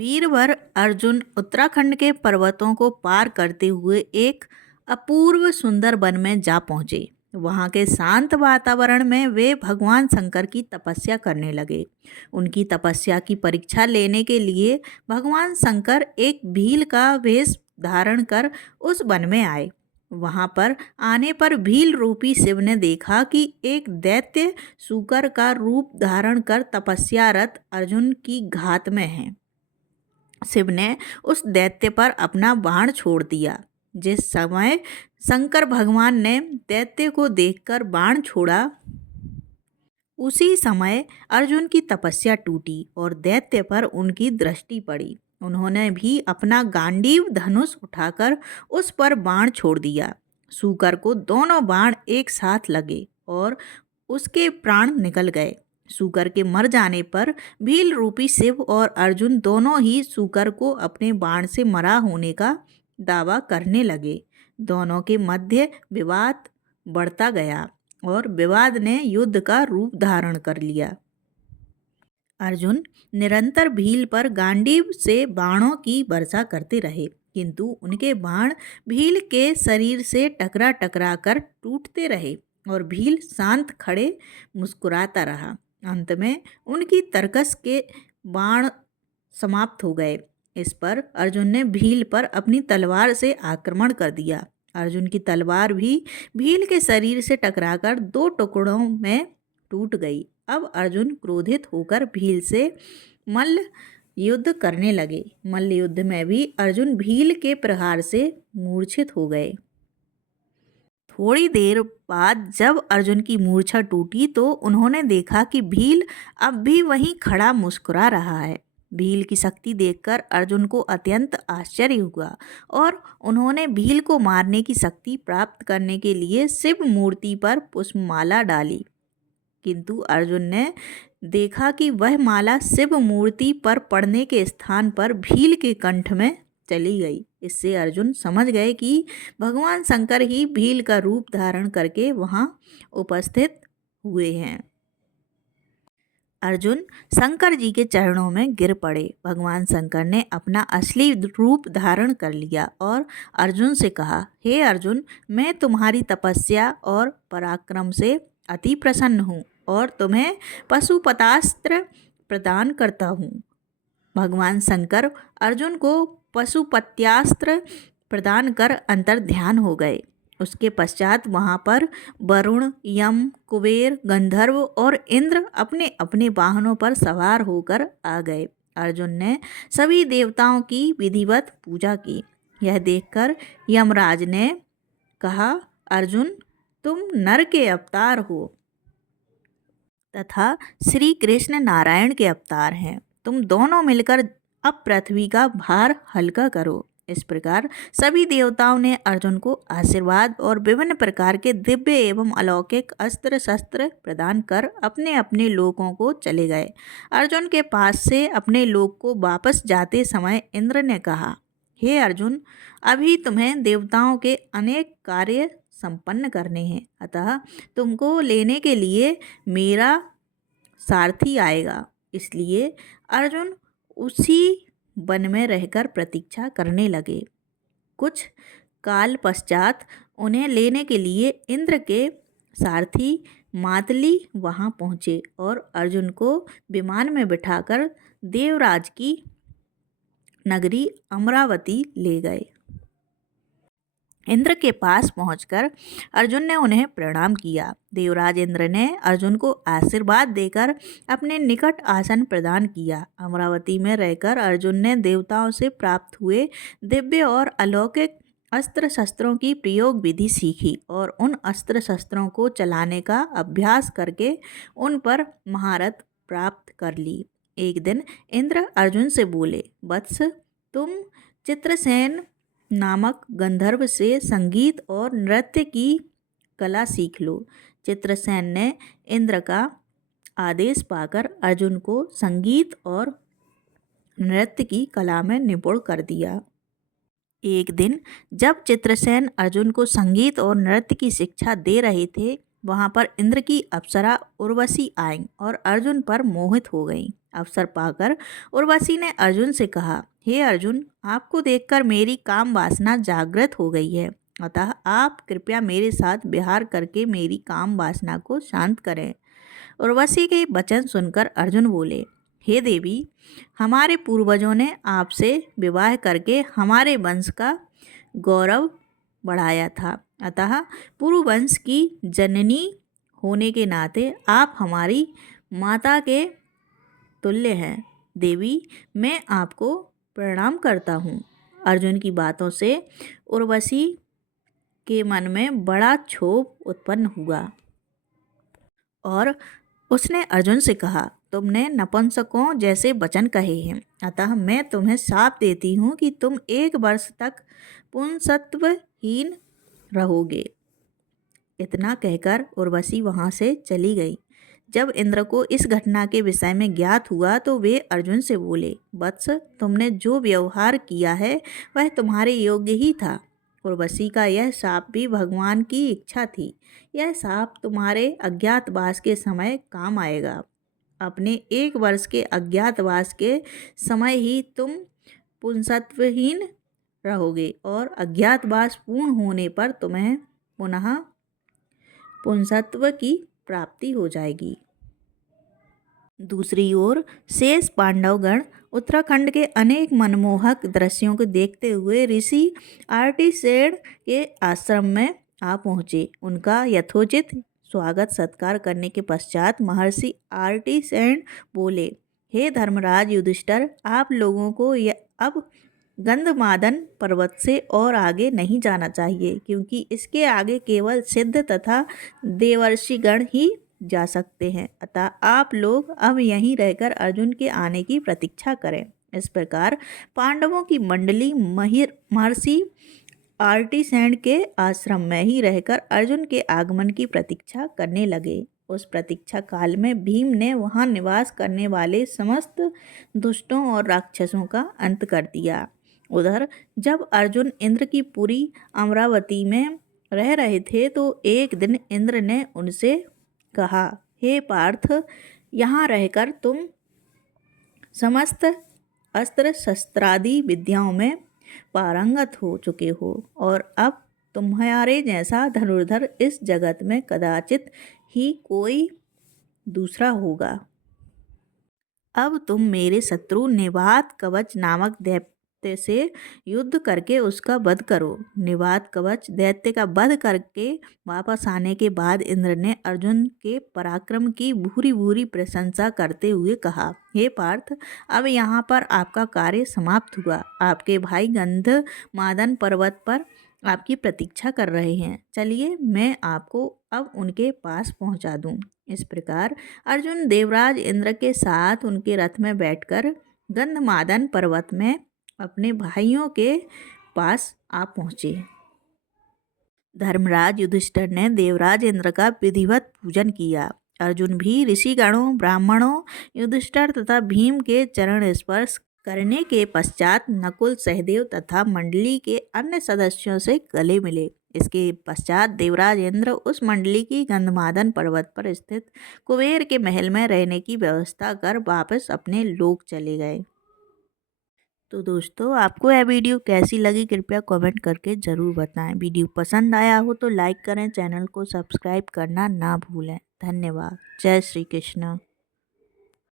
वीरवर अर्जुन उत्तराखंड के पर्वतों को पार करते हुए एक अपूर्व सुंदर वन में जा पहुँचे। वहाँ के शांत वातावरण में वे भगवान शंकर की तपस्या करने लगे। उनकी तपस्या की परीक्षा लेने के लिए भगवान शंकर एक भील का वेश धारण कर उस वन में आए। वहाँ पर आने पर भील रूपी शिव ने देखा कि एक दैत्य सूकर का रूप धारण कर तपस्यारत अर्जुन की घात में है। शिव ने उस दैत्य पर अपना बाण छोड़ दिया। जिस समय शंकर भगवान ने दैत्य को देखकर बाण छोड़ा, उसी समय अर्जुन की तपस्या टूटी और दैत्य पर उनकी दृष्टि पड़ी। उन्होंने भी अपना गांडीव धनुष उठाकर उस पर बाण छोड़ दिया। सूकर को दोनों बाण एक साथ लगे और उसके प्राण निकल गए। सूकर के मर जाने पर भील रूपी शिव और अर्जुन दोनों ही सूकर को अपने बाण से मरा होने का दावा करने लगे। दोनों के मध्य विवाद बढ़ता गया और विवाद ने युद्ध का रूप धारण कर लिया। अर्जुन निरंतर भील पर गांडीव से बाणों की वर्षा करते रहे, किंतु उनके बाण भील के शरीर से टकरा टकरा कर टूटते रहे और भील शांत खड़े मुस्कुराता रहा। अंत में उनकी तरकस के बाण समाप्त हो गए। इस पर अर्जुन ने भील पर अपनी तलवार से आक्रमण कर दिया। अर्जुन की तलवार भी भील के शरीर से टकराकर दो टुकड़ों में टूट गई। अब अर्जुन क्रोधित होकर भील से मल्ल युद्ध करने लगे। मल्ल युद्ध में भी अर्जुन भील के प्रहार से मूर्छित हो गए। थोड़ी देर बाद जब अर्जुन की मूर्छा टूटी तो उन्होंने देखा कि भील अब भी वहीं खड़ा मुस्कुरा रहा है। भील की शक्ति देखकर अर्जुन को अत्यंत आश्चर्य हुआ और उन्होंने भील को मारने की शक्ति प्राप्त करने के लिए शिव मूर्ति पर पुष्पमाला डाली, किंतु अर्जुन ने देखा कि वह माला शिव मूर्ति पर पड़ने के स्थान पर भील के कंठ में चली गई। इससे अर्जुन समझ गए कि भगवान शंकर ही भील का रूप धारण करके वहां उपस्थित हुए हैं। अर्जुन शंकर जी के चरणों में गिर पड़े। भगवान शंकर ने अपना असली रूप धारण कर लिया और अर्जुन से कहा, हे अर्जुन, मैं तुम्हारी तपस्या और पराक्रम से अति प्रसन्न हूँ और तुम्हें पशुपतास्त्र प्रदान करता हूँ। भगवान शंकर अर्जुन को पशुपत्यास्त्र प्रदान कर अंतर ध्यान हो गए। उसके पश्चात वहाँ पर वरुण, यम, कुबेर, गंधर्व और इंद्र अपने अपने वाहनों पर सवार होकर आ गए। अर्जुन ने सभी देवताओं की विधिवत पूजा की। यह देखकर यमराज ने कहा, अर्जुन, तुम नर के अवतार हो तथा श्री कृष्ण नारायण के अवतार हैं। तुम दोनों मिलकर अब पृथ्वी का भार हल्का करो। इस प्रकार सभी देवताओं ने अर्जुन को आशीर्वाद और विभिन्न प्रकार के दिव्य एवं अलौकिक अस्त्र शस्त्र प्रदान कर अपने अपने लोकों को चले गए। अर्जुन के पास से अपने लोक को वापस जाते समय इंद्र ने कहा, हे अर्जुन, अभी तुम्हें देवताओं के अनेक कार्य संपन्न करने हैं, अतः तुमको लेने के लिए मेरा सारथी आएगा। इसलिए अर्जुन उसी वन में रहकर प्रतीक्षा करने लगे। कुछ काल पश्चात उन्हें लेने के लिए इंद्र के सारथी मातली वहां पहुँचे और अर्जुन को विमान में बिठाकर देवराज की नगरी अमरावती ले गए। इंद्र के पास पहुंचकर अर्जुन ने उन्हें प्रणाम किया। देवराज इंद्र ने अर्जुन को आशीर्वाद देकर अपने निकट आसन प्रदान किया। अमरावती में रहकर अर्जुन ने देवताओं से प्राप्त हुए दिव्य और अलौकिक अस्त्र शस्त्रों की प्रयोग विधि सीखी और उन अस्त्र शस्त्रों को चलाने का अभ्यास करके उन पर महारत प्राप्त कर ली। एक दिन इंद्र अर्जुन से बोले, वत्स, तुम चित्रसेन नामक गंधर्व से संगीत और नृत्य की कला सीख लो। चित्रसेन ने इंद्र का आदेश पाकर अर्जुन को संगीत और नृत्य की कला में निपुण कर दिया। एक दिन जब चित्रसेन अर्जुन को संगीत और नृत्य की शिक्षा दे रहे थे वहाँ पर इंद्र की अप्सरा उर्वशी आईं और अर्जुन पर मोहित हो गईं। अवसर पाकर उर्वशी ने अर्जुन से कहा, हे अर्जुन, आपको देखकर मेरी काम वासना जागृत हो गई है, अतः आप कृपया मेरे साथ विहार करके मेरी काम वासना को शांत करें। उर्वशी के वचन सुनकर अर्जुन बोले, हे देवी, हमारे पूर्वजों ने आपसे विवाह करके हमारे वंश का गौरव बढ़ाया था, अतः पुरुवंश की जननी होने के नाते आप हमारी माता के तुल्य हैं। देवी, मैं आपको प्रणाम करता हूँ। अर्जुन की बातों से उर्वशी के मन में बड़ा क्षोभ उत्पन्न हुआ और उसने अर्जुन से कहा, तुमने नपुंसकों जैसे वचन कहे हैं, अतः मैं तुम्हें शाप देती हूँ कि तुम 1 वर्ष तक पुंसत्वहीन रहोगे। इतना कहकर उर्वशी वहाँ से चली गई। जब इंद्र को इस घटना के विषय में ज्ञात हुआ तो वे अर्जुन से बोले, वत्स, तुमने जो व्यवहार किया है वह तुम्हारे योग्य ही था। उर्वशी का यह शाप भी भगवान की इच्छा थी। यह शाप तुम्हारे अज्ञातवास के समय काम आएगा। अपने 1 वर्ष के अज्ञातवास के समय ही तुम पुंसत्वहीन रहोगे और अज्ञातवास पूर्ण होने पर तुम्हें पुनः पुंसत्व की प्राप्ति हो जाएगी। दूसरी ओर शेष पांडवगण उत्तराखंड के अनेक मनमोहक दृश्यों को देखते हुए ऋषि आर्टिसेड के आश्रम में आ पहुँचे। उनका यथोचित स्वागत सत्कार करने के पश्चात महर्षि आर्टिसेड बोले, हे धर्मराज युधिष्ठिर, आप लोगों को अब गंधमादन पर्वत से और आगे नहीं जाना चाहिए, क्योंकि इसके आगे केवल सिद्ध तथा देवर्षिगण ही जा सकते हैं। अतः आप लोग अब यहीं रहकर अर्जुन के आने की प्रतीक्षा करें। इस प्रकार पांडवों की मंडली महर्षि आर्टिसेड के आश्रम में ही रहकर अर्जुन के आगमन की प्रतीक्षा करने लगे। उस प्रतीक्षा काल में भीम ने वहां निवास करने वाले समस्त दुष्टों और राक्षसों का अंत कर दिया। उधर जब अर्जुन इंद्र की पुरी अमरावती में रह रहे थे तो एक दिन इंद्र ने उनसे कहा, हे पार्थ, यहाँ रहकर तुम समस्त अस्त्र शस्त्रादि विद्याओं में पारंगत हो चुके हो और अब तुम्हारे जैसा धनुर्धर इस जगत में कदाचित ही कोई दूसरा होगा। अब तुम मेरे शत्रु निवात कवच नामक दैत्य से युद्ध करके उसका वध करो। निवात कवच दैत्य का वध करके वापस आने के बाद इंद्र ने अर्जुन के पराक्रम की भूरी भूरी प्रशंसा करते हुए कहा, हे पार्थ, अब यहाँ पर आपका कार्य समाप्त हुआ। आपके भाई गंधमादन पर्वत पर आपकी प्रतीक्षा कर रहे हैं। चलिए मैं आपको अब उनके पास पहुँचा दूँ। इस प्रकार अर्जुन देवराज इंद्र के साथ उनके रथ में बैठकर गंधमादन पर्वत में अपने भाइयों के पास आ पहुँचे। धर्मराज युधिष्ठिर ने देवराज इंद्र का विधिवत पूजन किया। अर्जुन भी ऋषिगणों, ब्राह्मणों, युधिष्ठिर तथा भीम के चरण स्पर्श करने के पश्चात नकुल, सहदेव तथा मंडली के अन्य सदस्यों से गले मिले। इसके पश्चात देवराज इंद्र उस मंडली की गंधमादन पर्वत पर स्थित कुबेर के महल में रहने की व्यवस्था कर वापस अपने लोक चले गए। तो दोस्तों, आपको यह वीडियो कैसी लगी कृपया कमेंट करके ज़रूर बताएं। वीडियो पसंद आया हो तो लाइक करें, चैनल को सब्सक्राइब करना ना भूलें। धन्यवाद। जय श्री कृष्ण।